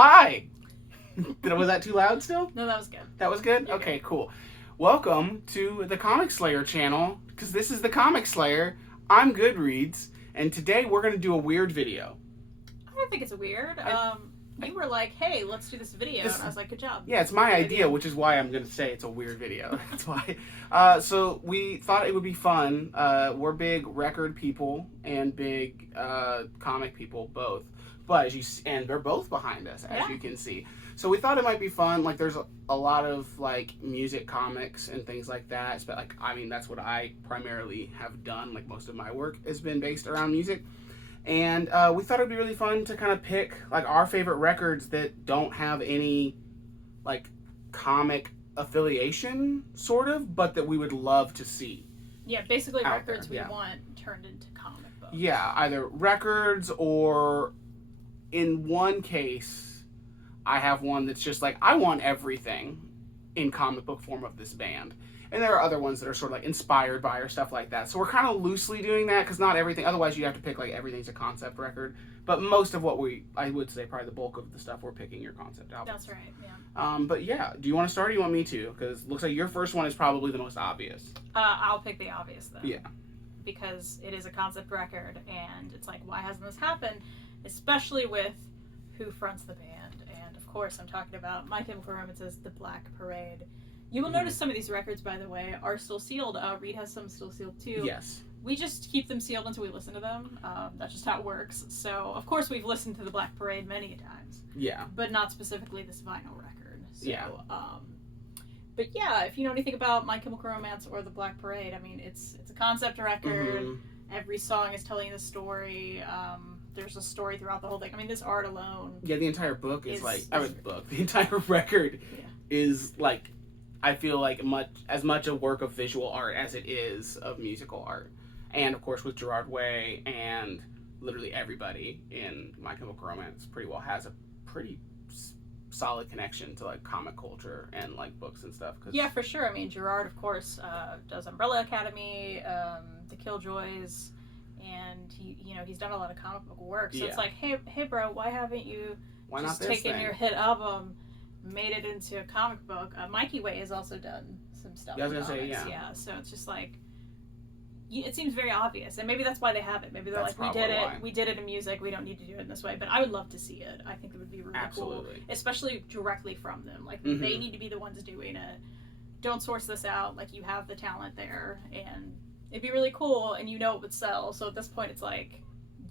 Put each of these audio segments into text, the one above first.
Hi! Was that too loud still? No, that was good. That was good? You're Okay, good. cool. Welcome to the Comic Slayer channel, because this is the Comic Slayer. I'm Goodreads, and today we're going to do a weird video. I don't think it's weird. You were like, hey, let's do this video, and I was like, good job. Yeah, it's my Good idea, which is why I'm going to say it's a weird video. That's why. So we thought it would be fun. We're big record people and big comic people, both. But and they're both behind us, as you can see. So we thought it might be fun. Like, there's a lot of like music comics and things like that. But like, I mean, that's what I primarily have done. Like, most of my work has been based around music. And we thought it'd be really fun to kind of pick like our favorite records that don't have any like comic affiliation, sort of, but that we would love to see. Yeah, basically records we want turned into comic books. Yeah, either records or, in one case, I have one that's just like, I want everything in comic book form of this band. And there are other ones that are sort of like inspired by or stuff like that. So we're kind of loosely doing that because not everything, otherwise you have to pick like everything's a concept record. But most of what I would say probably the bulk of the stuff we're picking your concept albums. That's right, yeah. But yeah, do you want to start or do you want me to? Because it looks like your first one is probably the most obvious. I'll pick the obvious though. Yeah. Because it is a concept record and it's like, why hasn't this happened? Especially with who fronts the band. And of course I'm talking about My Chemical Romance's The Black Parade. You will notice some of these records, by the way, are still sealed. Reed has some still sealed too. Yes. We just keep them sealed until we listen to them. That's just how it works. So, of course, we've listened to The Black Parade many times. Yeah. But not specifically this vinyl record. So, yeah. But yeah, if you know anything about My Chemical Romance or The Black Parade, I mean, it's a concept record. Mm-hmm. Every song is telling a story. There's a story throughout the whole thing. I mean, this art alone. Yeah, the entire book is like, the entire record is like, I feel like as much a work of visual art as it is of musical art. And of course with Gerard Way and literally everybody in My Chemical Romance pretty well has a pretty solid connection to like comic culture and like books and stuff. Yeah, for sure. I mean, Gerard, of course, does Umbrella Academy, The Killjoys, and he's done a lot of comic book work. So it's like, hey bro, why haven't you just taken your hit album, made it into a comic book? Mikey Way has also done some stuff. Yeah, I was gonna say, yeah. So it's just like, it seems very obvious, and maybe that's why they have it. Maybe they're that's like, we did it in music, we don't need to do it in this way. But I would love to see it. I think it would be really cool, especially directly from them. Like they need to be the ones doing it. Don't source this out. Like, you have the talent there, and it'd be really cool, and it would sell. So at this point, it's like,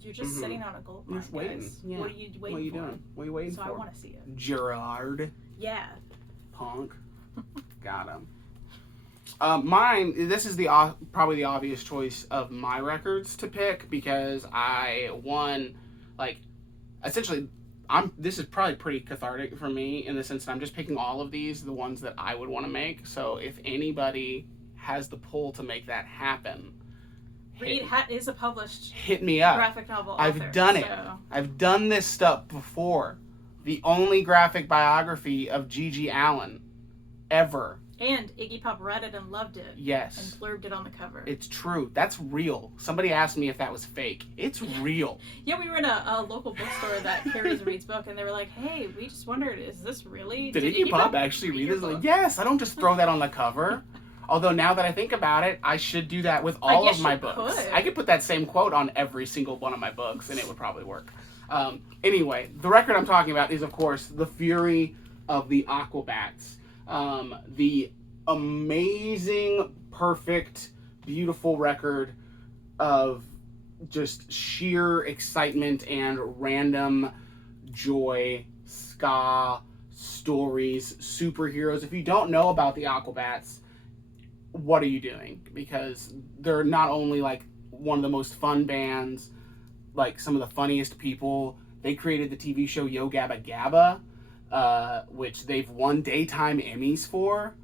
you're just sitting on a gold mine, just waiting. guys. Yeah. What are you waiting for? Doing? What are you waiting for? So I want to see it. Gerard. Yeah. Punk. Got him. Mine, this is probably the obvious choice of my records to pick because essentially, this is probably pretty cathartic for me in the sense that I'm just picking all of these, the ones that I would want to make. So if anybody has the pull to make that happen, Reed is a published hit me up. Graphic novel author. I've done it. I've done this stuff before. The only graphic biography of Gigi Allen ever. And Iggy Pop read it and loved it. Yes. And blurbed it on the cover. It's true. That's real. Somebody asked me if that was fake. It's real. Yeah, we were in a local bookstore that carries Reed's book, and they were like, hey, we just wondered, is this really... Did Iggy Pop actually read this? Like, yes, I don't just throw that on the cover. Although now that I think about it, I should do that with all of my books. I could put that same quote on every single one of my books, and it would probably work. Anyway, the record I'm talking about is, of course, The Fury of the Aquabats. The amazing, perfect, beautiful record of just sheer excitement and random joy, ska, stories, superheroes. If you don't know about the Aquabats, what are you doing? Because they're not only like one of the most fun bands, like some of the funniest people. They created the TV show Yo Gabba Gabba, which they've won daytime Emmys for,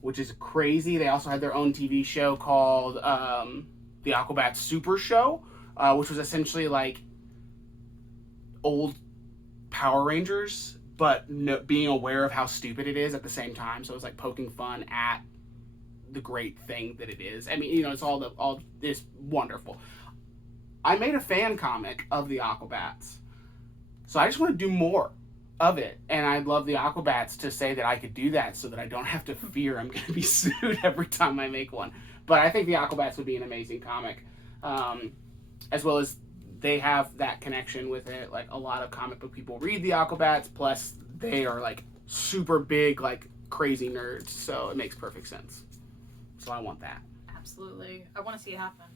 which is crazy. They also had their own TV show called The Aquabats Super Show, which was essentially like old Power Rangers, but being aware of how stupid it is at the same time. So it was like poking fun at the great thing that it is. I mean, it's all this wonderful. I made a fan comic of the Aquabats. So I just want to do more. of it. And I'd love the Aquabats to say that I could do that so that I don't have to fear I'm going to be sued every time I make one. But I think the Aquabats would be an amazing comic. As well as they have that connection with it. Like, a lot of comic book people read the Aquabats, plus they are, like, super big, like, crazy nerds. So it makes perfect sense. So I want that. Absolutely. I want to see it happen.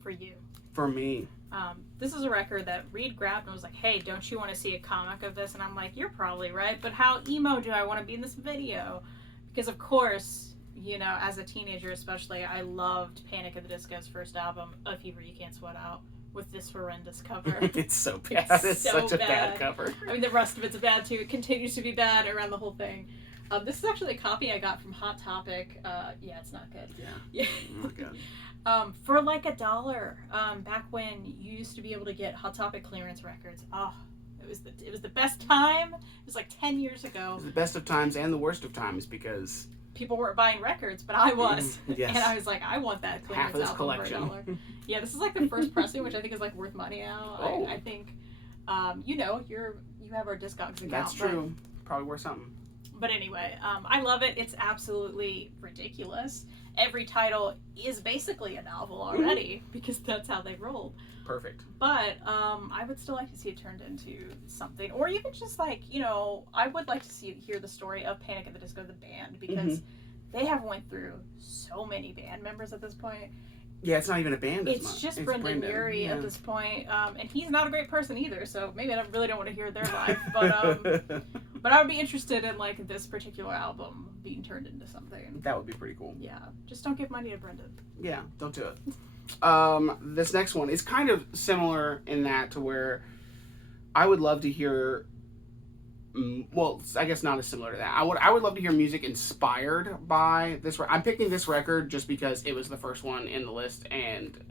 For you. For me. This is a record that Reed grabbed and was like, hey, don't you want to see a comic of this? And I'm like, you're probably right, but how emo do I want to be in this video? Because, of course, you know, as a teenager especially, I loved Panic at the Disco's first album, A Fever You Can't Sweat Out, with this horrendous cover. It's so bad. It's so such a bad cover. I mean, the rest of it's bad, too. It continues to be bad around the whole thing. This is actually a copy I got from Hot Topic. Yeah, it's not good. Yeah. Not good. For like $1, back when you used to be able to get Hot Topic clearance records. Oh, it was the best time. It was like 10 years ago. It was the best of times and the worst of times because people weren't buying records, but I was. Yes. And I was like, I want that clearance half of this album collection. for $1. Yeah, this is like the first pressing, which I think is like worth money now. Oh. I think, you know, you have our Discogs account. That's true. Probably worth something. But anyway, I love it. It's absolutely ridiculous. Every title is basically a novel already because that's how they rolled. Perfect. But I would still like to see it turned into something, or even just like, you know, I would like to hear the story of Panic at the Disco, the band, because they have went through so many band members at this point. Yeah, it's not even a band. It's just Brendan Urie at this point, and he's not a great person either. So maybe I really don't want to hear their life, but I would be interested in like this particular album being turned into something. That would be pretty cool. Yeah, just don't give money to Brendan. Yeah, don't do it. This next one is kind of similar in that to where I would love to hear. Well, I guess not as similar to that. I would love to hear music inspired by this. I'm picking this record just because it was the first one in the list,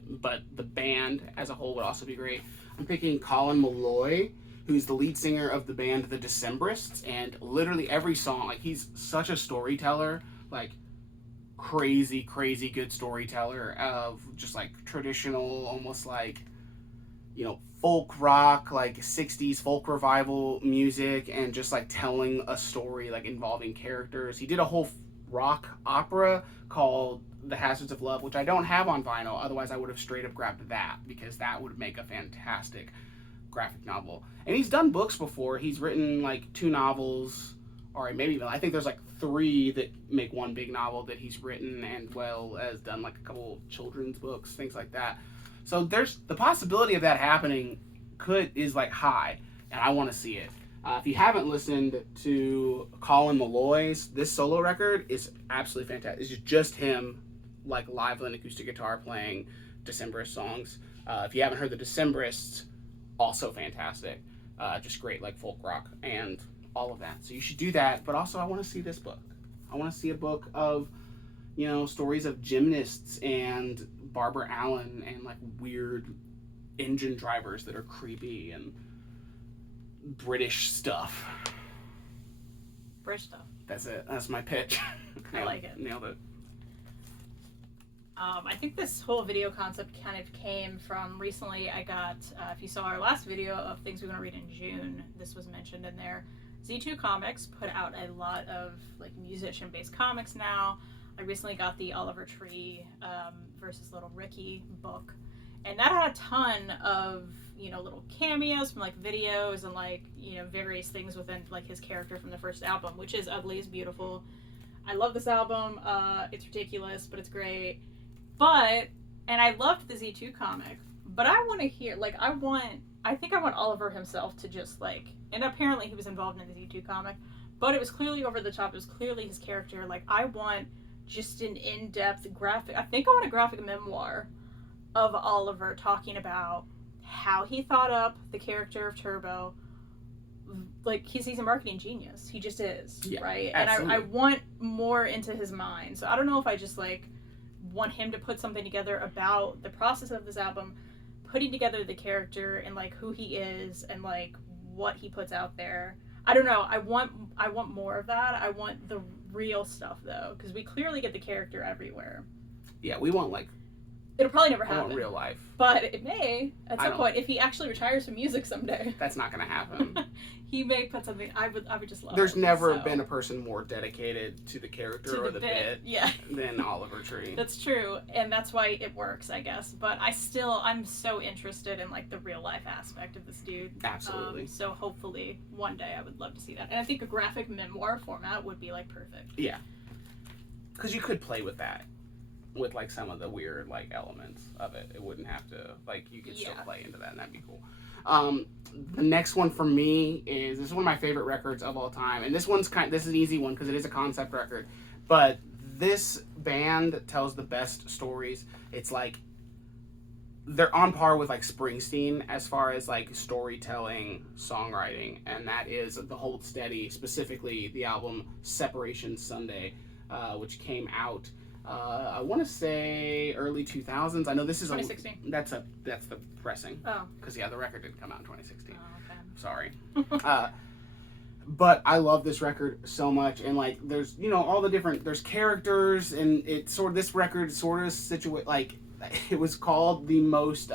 but the band as a whole would also be great. I'm picking Colin Meloy, who's the lead singer of the band The Decemberists, and literally every song, like, he's such a storyteller, like crazy good storyteller of just like traditional, almost like, you know, folk rock, like 60s folk revival music, and just like telling a story like involving characters. He did a whole rock opera called The Hazards of Love, which I don't have on vinyl, otherwise I would have straight up grabbed that because that would make a fantastic graphic novel. And he's done books before. He's written like 2 novels, or maybe even, I think there's like 3 that make one big novel that he's written, and well as done like a couple children's books, things like that. So there's the possibility of that happening is like high, and I want to see it. If you haven't listened to Colin Meloy's, this solo record is absolutely fantastic. It's just him, like live on acoustic guitar playing Decemberist songs. If you haven't heard the Decemberists, also fantastic. Just great, like folk rock and all of that. So you should do that. But also, I want to see this book. I want to see a book of, you know, stories of gymnasts and Barbara Allen and like weird engine drivers that are creepy and British stuff. British stuff. That's it. That's my pitch. I like it. Nailed it. I think this whole video concept kind of came from recently. I got, if you saw our last video of things we're going to read in June, this was mentioned in there. Z2 Comics put out a lot of like musician-based comics now. I recently got the Oliver Tree versus Little Ricky book, and that had a ton of, you know, little cameos from like videos and like, you know, various things within like his character from the first album, which is Ugly is Beautiful. I love this album. It's ridiculous, but it's great. And I loved the Z2 comic, but I want to hear, like, I think I want Oliver himself to just like, and apparently he was involved in the Z2 comic, but it was clearly over the top. It was clearly his character. Like, I want just an in-depth graphic, I think I want a graphic memoir of Oliver talking about how he thought up the character of Turbo. Like, he's a marketing genius. He just is, yeah, right? Absolutely. And I want more into his mind. So I don't know if I just like want him to put something together about the process of this album, putting together the character and like who he is and like what he puts out there. I don't know. I want more of that. I want the real stuff though, because we clearly get the character everywhere. Yeah, we want like It'll probably never happen. In real life. But it may, at some point, if he actually retires from music someday. That's not going to happen. He may put something, I would just love There's never been a person more dedicated to the character or the bit yeah. than Oliver Tree. That's true, and that's why it works, I guess. But I'm so interested in, like, the real life aspect of this dude. Absolutely. So hopefully, one day I would love to see that. And I think a graphic memoir format would be, like, perfect. Yeah. Because you could play with that. With, like, some of the weird, like, elements of it. It wouldn't have to, like, you could still play into that, and that'd be cool. The next one for me this is one of my favorite records of all time. And this is an easy one because it is a concept record. But this band tells the best stories. It's, like, they're on par with, like, Springsteen as far as, like, storytelling, songwriting. And that is The Hold Steady, specifically the album Separation Sunday, which came out I want to say early 2000s. I know this is 2016. That's the pressing. Oh. Because the record didn't come out in 2016. Oh, okay. Sorry. But I love this record so much, and like there's all the different there's characters, and this record sort of situate like it was called the most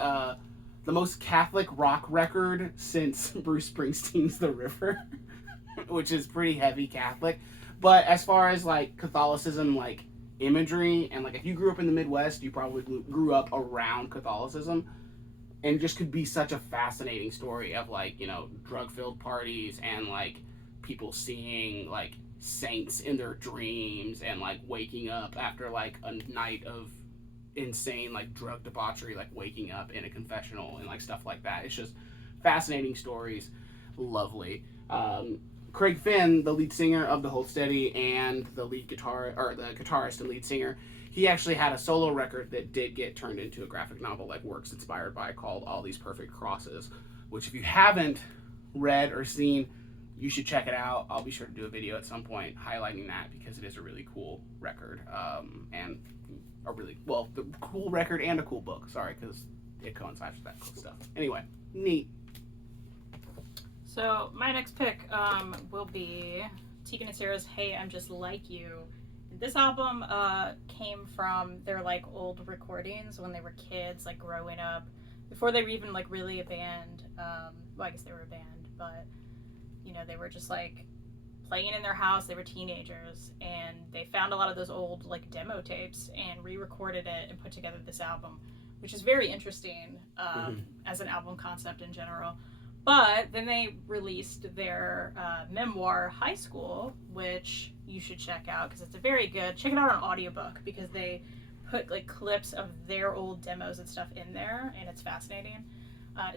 Catholic rock record since Bruce Springsteen's The River, which is pretty heavy Catholic. But as far as like Catholicism, like imagery, and like if you grew up in the Midwest, you probably grew up around Catholicism, and just could be such a fascinating story of like drug-filled parties and like people seeing like saints in their dreams and like waking up after like a night of insane like drug debauchery, like waking up in a confessional and like stuff like that. It's just fascinating stories. Lovely. Craig Finn, the lead singer of The Hold Steady and the guitarist and lead singer, he actually had a solo record that did get turned into a graphic novel, like works inspired by, called All These Perfect Crosses, which if you haven't read or seen, you should check it out. I'll be sure to do a video at some point highlighting that because it is a really cool record, and the cool record and a cool book. Sorry, because it coincides with that cool stuff. Anyway, neat. So my next pick will be Tegan and Sarah's "Hey, I'm Just Like You." This album came from their like old recordings when they were kids, like growing up, before they were even like really a band. Well, I guess they were a band, but they were just like playing in their house. They were teenagers, and they found a lot of those old like demo tapes and re-recorded it and put together this album, which is very interesting as an album concept in general. But then they released their memoir, High School, which you should check out because it's a very good. Check it out on audiobook because they put like clips of their old demos and stuff in there, and it's fascinating.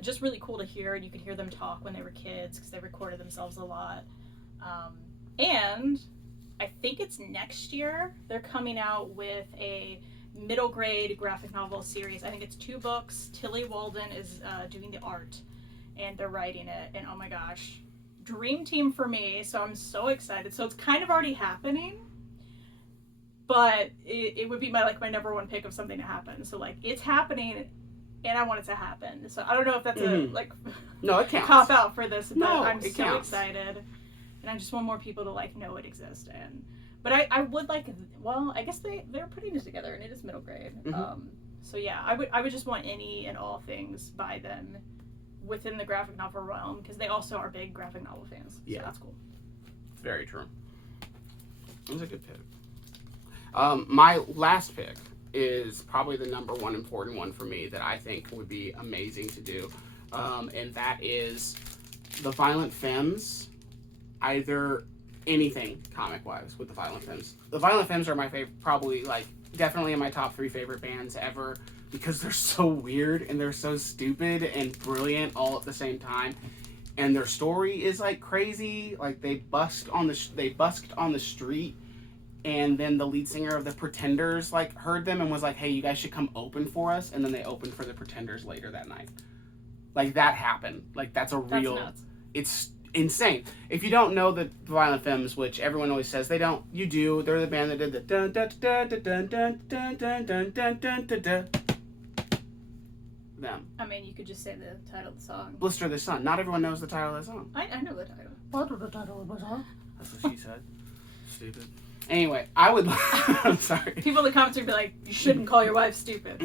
Just really cool to hear, and you could hear them talk when they were kids because they recorded themselves a lot. And I think it's next year they're coming out with a middle grade graphic novel series. I think it's 2 books. Tilly Walden is doing the art. And they're writing it, and oh my gosh, dream team for me, so I'm so excited. So it's kind of already happening, but it would be my number one pick of something to happen. So like it's happening, and I want it to happen. So I don't know if that's no, it counts. Cop out for this, but no, I'm so counts. Excited, and I just want more people to like know it exists. But I would like, well, I guess they're putting it together, and it is middle grade. So yeah, I would just want any and all things by them within the graphic novel realm, because they also are big graphic novel fans. So yeah, that's cool. Very true. It was a good pick. My last pick is probably the number one important one for me that I think would be amazing to do, and that is the Violent Femmes. Either anything comic-wise with the Violent Femmes. The Violent Femmes are my favorite, probably like definitely in my top 3 favorite bands ever. Because they're so weird and they're so stupid and brilliant all at the same time, and their story is like crazy. Like they busked on the street, and then the lead singer of the Pretenders like heard them and was like, "Hey, you guys should come open for us." And then they opened for the Pretenders later that night. Like that happened. Like that's real. Nuts. It's insane. If you don't know the Violent Femmes, which everyone always says they don't, you do. They're the band that did the dun dun dun dun dun dun dun dun dun dun dun dun dun. Them. I mean, you could just say the title of the song. Blister of the Sun. Not everyone knows the title of the song. I know the title. What was the title of the song? That's what she said. Stupid. Anyway, I would. I'm sorry. People in the comments would be like, "You shouldn't call your wife stupid."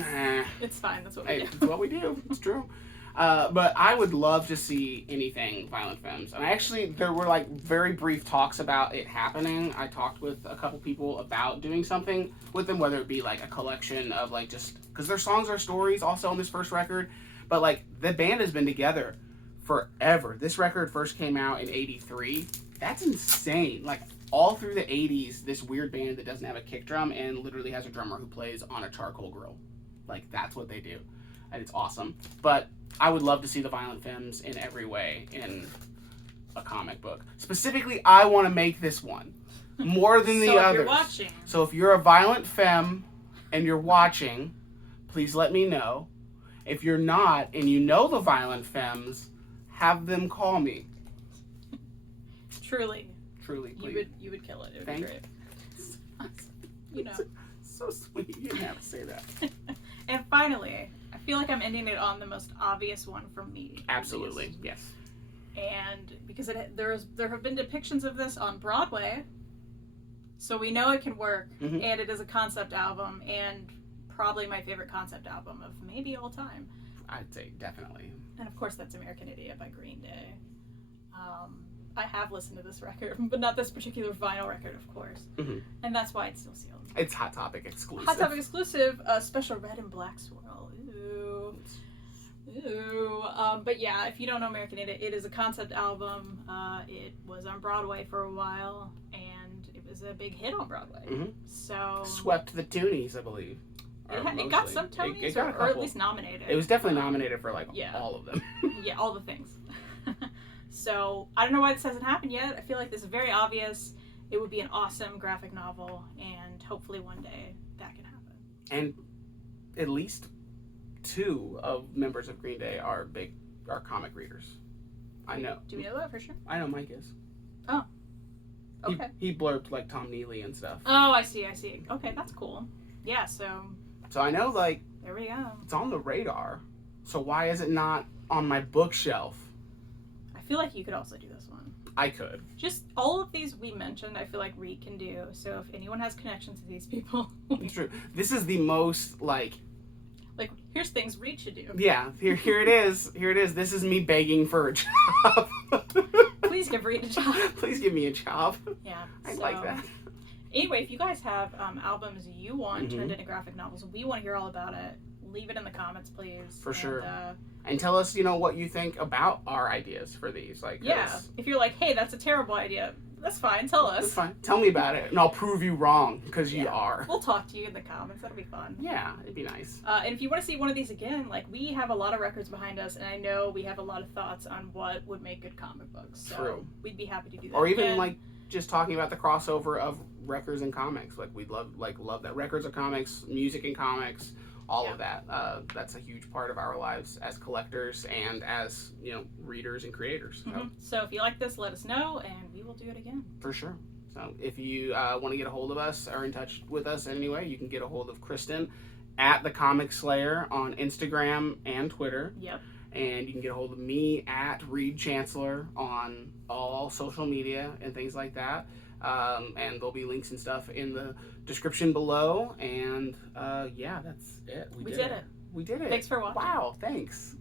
It's fine. That's what we do. It's what we do. It's true. But I would love to see anything Violent Femmes. And there were like very brief talks about it happening. I talked with a couple people about doing something with them, whether it be like a collection of like just because their songs are stories also on this first record. But like the band has been together forever. This record first came out in '83. That's insane. Like all through the '80s, this weird band that doesn't have a kick drum and literally has a drummer who plays on a charcoal grill. Like that's what they do. And it's awesome. But I would love to see the Violent Femmes in every way in a comic book. Specifically, I want to make this one more than the others. You're watching. So if you're a Violent Femme and you're watching, please let me know. If you're not and you know the Violent Femmes, have them call me. Truly, please. You would kill it. It would be great. You know. So sweet. You didn't have to say that. And finally, I feel like I'm ending it on the most obvious one for me. Absolutely, yes. And because there have been depictions of this on Broadway, so we know it can work. Mm-hmm. And it is a concept album, and probably my favorite concept album of maybe all time. I'd say definitely. And of course, that's American Idiot by Green Day. I have listened to this record, but not this particular vinyl record, of course. Mm-hmm. And that's why it's still sealed. It's Hot Topic exclusive. Hot Topic exclusive, special red and black swirl. Ooh. But yeah, if you don't know American Idiot, it is a concept album. It was on Broadway for a while, and it was a big hit on Broadway. Mm-hmm. So swept the Toonies, I believe. It got some Tonys, it got or at least nominated. It was definitely nominated for all of them. Yeah, all the things. So I don't know why this hasn't happened yet. I feel like this is very obvious. It would be an awesome graphic novel, and hopefully one day that can happen. And at least 2 of members of Green Day are comic readers. I know. Do we know that for sure? I know Mike is. Oh. Okay. He blurbed like Tom Neely and stuff. Oh, I see. Okay, that's cool. Yeah, so I know, like, there we go. It's on the radar. So why is it not on my bookshelf? I feel like you could also do this one. I could. Just all of these we mentioned, I feel like Reed can do. So if anyone has connections to these people. It's true. This is the most, like, here's things Reed should do. Yeah, here it is. Here it is. This is me begging for a job. Please give Reed a job. Please give me a job. Yeah. I like that. Anyway, if you guys have albums you want turned into graphic novels, we want to hear all about it. Leave it in the comments, please. For sure. And tell us, what you think about our ideas for these. If you're like, hey, that's a terrible idea, that's fine. Tell us. That's fine. Tell me about it, and I'll prove you wrong, because you are. We'll talk to you in the comments. That'll be fun. Yeah, it'd be nice. And if you want to see one of these again, we have a lot of records behind us, and I know we have a lot of thoughts on what would make good comic books. So True. We'd be happy to do that. Or even, just talking about the crossover of records and comics. We'd love that. Records and comics, music and comics, all of that. That's a huge part of our lives as collectors and as, readers and creators. Mm-hmm. So if you like this, let us know, and we will do it again. For sure. So if you want to get a hold of us or in touch with us in any way, you can get a hold of Kristan at The Comic Slayer on Instagram and Twitter. Yep. And you can get a hold of me at Reed Chancellor on all social media and things like that. And there'll be links and stuff in the description below. And that's it. We did it. We did it. Thanks for watching. Wow, thanks.